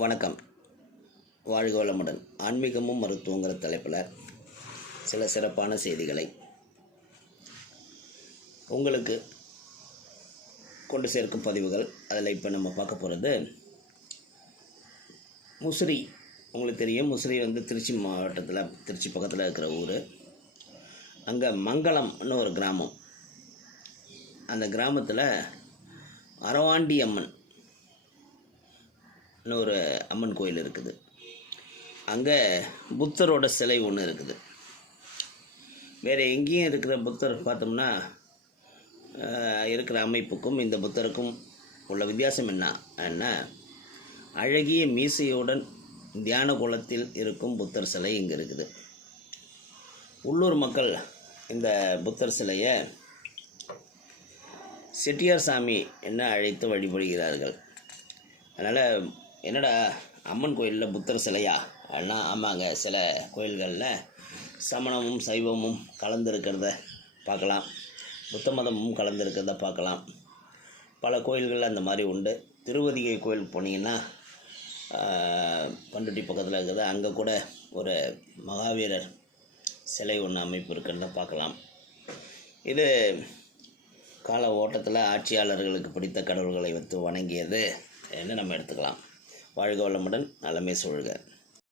வணக்கம். வாழ்க வளமுடன். ஆன்மீகமும் மருத்துவங்கிற தலைப்பில் சில சிறப்பான செய்திகளை உங்களுக்கு கொண்டு சேர்க்கும் பதிவுகள். அதில் இப்போ நம்ம பார்க்க போகிறது முசிறி. உங்களுக்கு தெரியும் முசிறி வந்து திருச்சி மாவட்டத்தில் திருச்சி பக்கத்தில் இருக்கிற ஊர். அங்கே மங்களம்னு ஒரு கிராமம். அந்த கிராமத்தில் அரவாண்டி அம்மன் ஒரு அம்மன் கோயில் இருக்குது. அங்கே புத்தரோட சிலை ஒன்று இருக்குது. வேறு எங்கேயும் இருக்கிற புத்தர் பார்த்தோம்னா இருக்கிற அமைப்புக்கும் இந்த புத்தருக்கும் உள்ள வித்தியாசம் என்ன? என்ன? அழகிய மீசையுடன் தியான குலத்தில் இருக்கும் புத்தர் சிலை இங்கே இருக்குது. உள்ளூர் மக்கள் இந்த புத்தர் சிலையை செட்டியார் சாமி என்ன அழைத்து வழிபடுகிறார்கள்? அதனால் என்னடா அம்மன் கோயிலில் புத்தர் சிலையா? அப்படின்னா ஆமாங்க சில கோயில்களில் சமணமும் சைவமும் கலந்துருக்கிறத பார்க்கலாம். புத்த மதமும் கலந்துருக்கிறத பார்க்கலாம். பல கோயில்கள் அந்த மாதிரி உண்டு. திருவதிகை கோயில் போனீங்கன்னா பண்டுட்டி பண்ருட்டி பக்கத்தில் இருக்குது. அங்கே கூட ஒரு மகாவீரர் சிலை ஒன்று அமைப்பு இருக்கிறத பார்க்கலாம். இது கால ஓட்டத்தில் ஆட்சியாளர்களுக்கு பிடித்த கடவுள்களை வைத்து வணங்கியது என்று நம்ம எடுத்துக்கலாம். வாழ்க வளமுடன் நலமே சொல்க